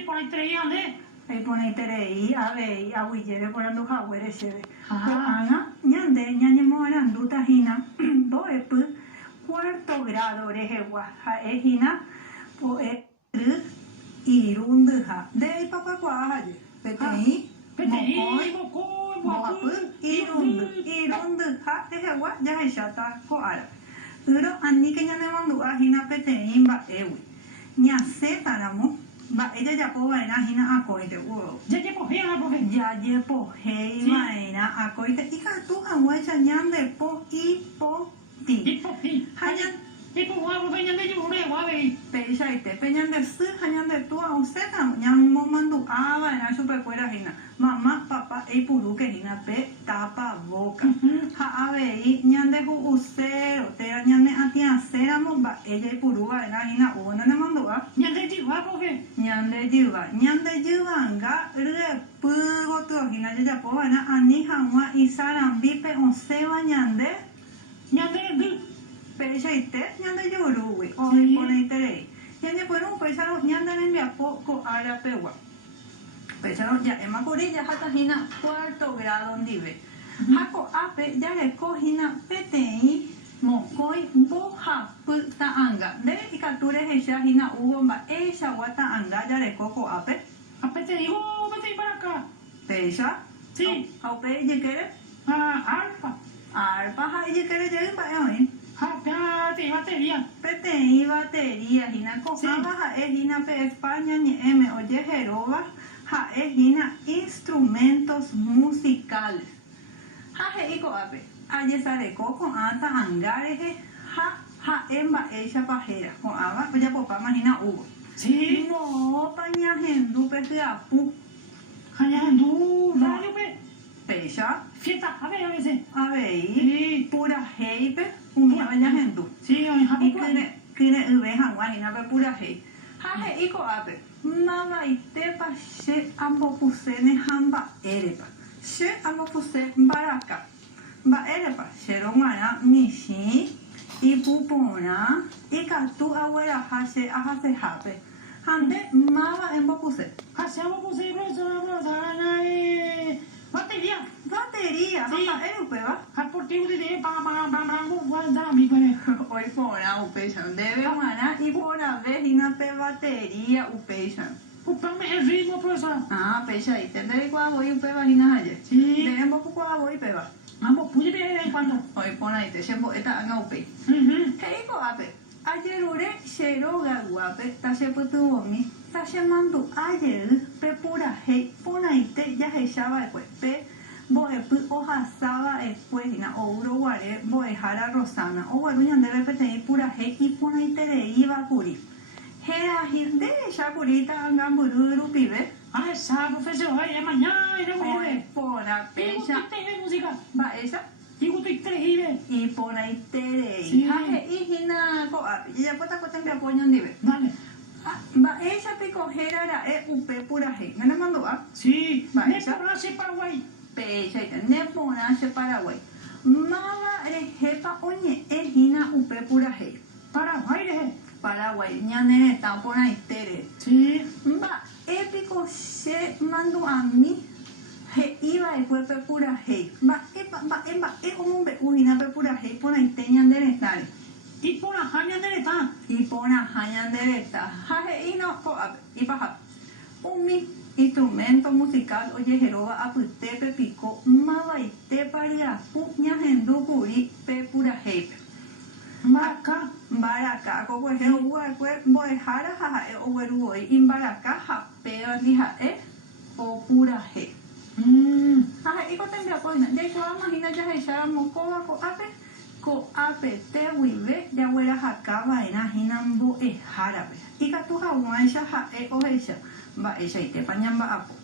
y por ahí traía, ¿eh? Ahí pone terei, a ver, a huillere por ando jawere cheve. Ajá. Ana, ñande, ñañemo aranduta hina, boepu, cuarto grado rejegua, ha ehina, poe, irunduja. De ahí papá cuajaye, petei, Petei, mocoy, moapu, irunduja, rejegua, ya echata coara. Uro, ani que ñanemandu ahina petei, ba ewi. Ñase taramo. Va, ella ya po vaina hina akoite uo. Ya llevo bien, profe. Ya ye po hei Sí. vaina akoite. Ika tu hawacha ñande po i po ti. Tipo, sí. Hayan Tipo, guapo, vengan de llorar, guape. peishaite. Peñande su hañande tu a useta. Ñan momandu a vaina super fuera hina. Mamá, papá, ei puru que hina pe tapa boca. Ha avei ñande hu usero. Te ñande atia seramo va ella ei puru vaina hina uo no ne mandu a. Ya te digo, profe. Ñande yuva nga re pugo tu hina ya po bana ani hamwa isarambi pe onsewa ñande Ya te digo. pechaite ñande yuruwi Sí. o poneiterei ñande pueru pecharo ñande nembia poco ara pewa pecharo ya ema corilla hata hina cuarto grado ndive hako ape ya le hina petei mokoi boha puta anga de ikature hesha hina ugomba esha wata anga ya le coco ape Apete digo, vete para acá. pesha Sí. au pe je kere Ah, alfa. arpa ha je kere je ba eoin Ah, te batería. petei batería hina ko Sí. aba ha e hina pe España ni m oye jeroba ha e hina instrumentos musicales ha he iko ape aye sare coco anta angareje ha emba esha pajera con aba ya popa imagina ugo Sí. no paña hendu pe apu Allá, no, radio, pe. pesha Fiesta, a veces. avei Sí. pura heipe umia paña hendu Sí, en y Japón. kine ube hangwa hina pe pura hei ha he iko ape mama itepa she ambo pusene hamba erepa she ambo puse baraka ba erepa sheromana mishi ipupona ikatu awera hase ahase hape hande mama embo puse Hacemos posible eso, vamos a ganar batería. batería Sí. mama erupeva Al portivo de guardar mi güey. hoy pona upeshan debe mana ipona ve hina pe batería upeshan Ocupame el ritmo, profesor. ah pesha ite debe kwa voy upeva hina haye Sí. debe embo kwa voy peva Vamos, pude ver de vez en cuando. hoy pona ite shembo eta anga upe Ujú. Heiko ape, ayerure sheroga guape, tashe putuomi, tashe mandu ayer, pe pura hei, pona ite ya heishaba ekwe, pe boe pu oja saba ekwe hina, o uro guare, boe jara rosana, o guaru ñandebe pe tei pura hei, y pona ite de iba kuri. Hera hinde, ya kurita angambururu pibe, Ah, esa, profesor, es mañana y luego oe vive. pona ¿Te pecha, gusta música? ba esa, ¿Te gusta y y pona ite de Sí. haje, y hina ko ape, y ya puta kotembe apoño ndibe. Dale. Va ella pico gerara e upe pura he. ¿No le mando a? Sí. Va, Me esa. conoce Paraguay. Pecha ne pona se Paraguay. Mala rejepa oñe e hina upe pura he. Paraguay, de. Paraguay ñane ta pona itere. Sí. Va épico se mando a mí. He iba e fue pe pura he. Va e un be uhina pe pura he pona iteñan de estare. Y por la jaña de está. Y pona hañan de esta. Jaje y no ko y baja. Un instrumento musical oye jeroba aputepe pico mava y te paria puña hendukuri pe pura hepe. Marca. Baraka ko he uwa kwe boy hara ha e oweru oi in baraka ha pe ni ha e o pura he. Ha iko tembia ko ina de ko imagina ya he shara mokoba ko ape te wive ya wera hakaba ina hinambo e harabe. Ika tu ha waisha ha e oheisha. Ba ella ite pañamba apo.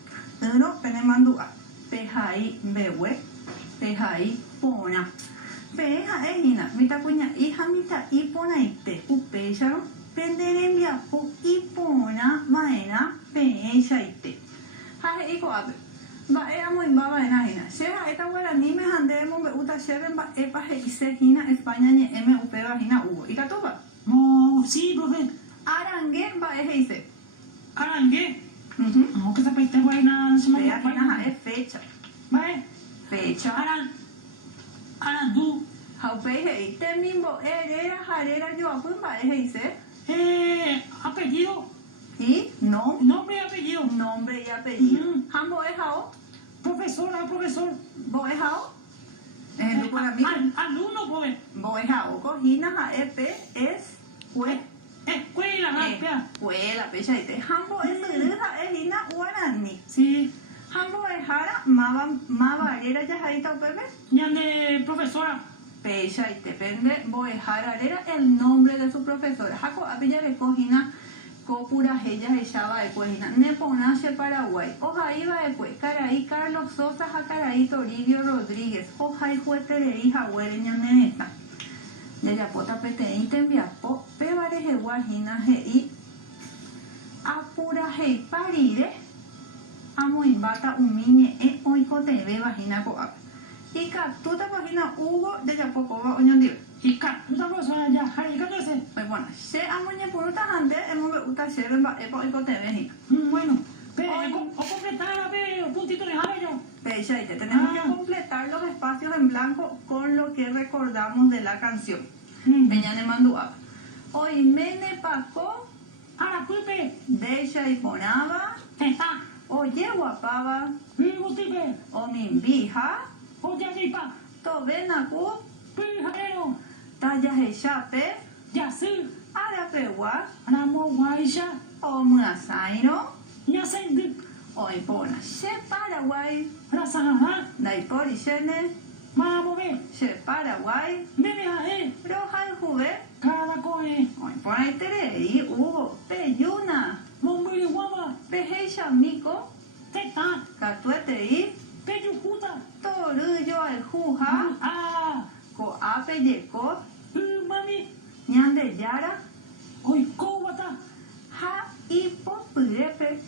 Pero pene mandua. Pejai bewe. Pejai pona. Peja e hina. Mita puña hija mita ipona ite. Upesharo. Pendere envia po ipona maena peja ite. Ha iko ape. Ba e amo in baba ena hina. Sheha eta wera ni me handemo be uta sheben ba epa he ise hina España ni m upe ba hina ugo. Ika tu ba. No, sí, profe. Arangue ba e he ise. Arangue. No, que se peste guayna, se me Vea que nada es fecha. Vale. Fecha. Ahora tú. Haupei hei, te mismo herera, jarera, yo apumba, dice. Apellido. Y no, Nombre y apellido. nombre y apellido. Ujú. Hambo es hao, Profesora, profesor. bo es hao. Ejemplo por amigo. Alumno, pues. Bo es hao, cojina, ja, es, jue. Escuela, rápida. Escuela, pecha, dice. Hambo es rija, es hina, guarani. Sí. Hambo es jara, ma varera, ya jaita o pepe. Ya de profesora. Pecha, y depende, Boejara era el nombre de su profesora. Jaco, apilla de cojina, copura, ella, echaba de cojina. Neponache, Paraguay. Oja, iba de pues, Caraí, Carlos Sosa, Jacaraí, Toribio Rodríguez. Oja, y juetereí, Jahuere, ñaneneta. De la pota peteí, te enviapo, pebare, jeguajina, jeí. Apura, jei, parire. Amo, imbata, humine, oiko, te ve, vagina, coapa. Y tú te imaginas Hugo de Yapoco, oñondir. Y una persona ya, ¿qué te hace? Pues bueno, se amoñe por otra gente, hemos que usted se ve, y te ve. Bueno, pero o completar, un puntito de jaleo. Pecha, y tenemos que completar los espacios en blanco con lo que recordamos de la canción. Peñane Mandúa. Hoy mene paco, Ahora, Pipe, deja y ponaba, está. oye guapaba, Pipe, o mi vija, oye, Pipa, tobenacu, Pijarero, tallas de chape, ya sí, arapegua, Ramo Guaisha, o muasairo, ya sé, hoy pona, she Paraguay, Razahara, daipor y shene, vamos a ver, she Paraguay, debe a él, roja el juve, cada coe, hoy pona y tere, Hugo, peyuna, Mombiri Guama, pejeisha mico, Teta, catuete y, Peyujuta, torullo al juja, co apeyeco, Mami, ñande yara, hoy cobata, ja ipo purepe,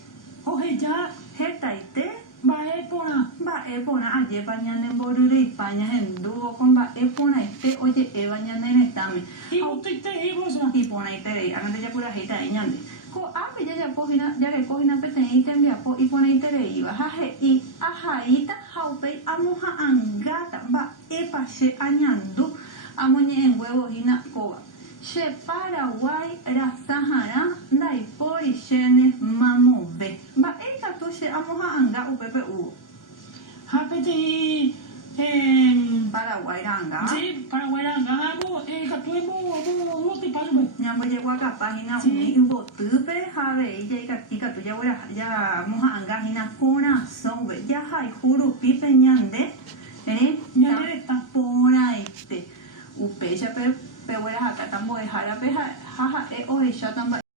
oje ya, jetaite, va a epona, va epona, aye bañan en borure y pañas en dúo con va epona oye, bañan en estame. y botite y bolsa, Y pone ahí tere, hagan ya pura jeta de ñande. Co ape ya cogina, ya que cogina peteite en viapo y pone ahí tere iba, jaje y ajaita, jaupei, amoja angata, va epa she añandu, amoñe en huevo hina coba. She Paraguay, Razahara, daipori shene mamove. Va eka tu she amoja anga upepe u. Hapeti, Paraguay anga. sí, para guaranga, catuemo, bote para ver. Nyambo llegó acá página Sí. uni hubo tupe jabe y tu ya huera ya moja anga hina corazón ve ya hay juru pipe ñande Ya está. pona upe ya pe huera acá tambo de jara pe jaja oje ya tamba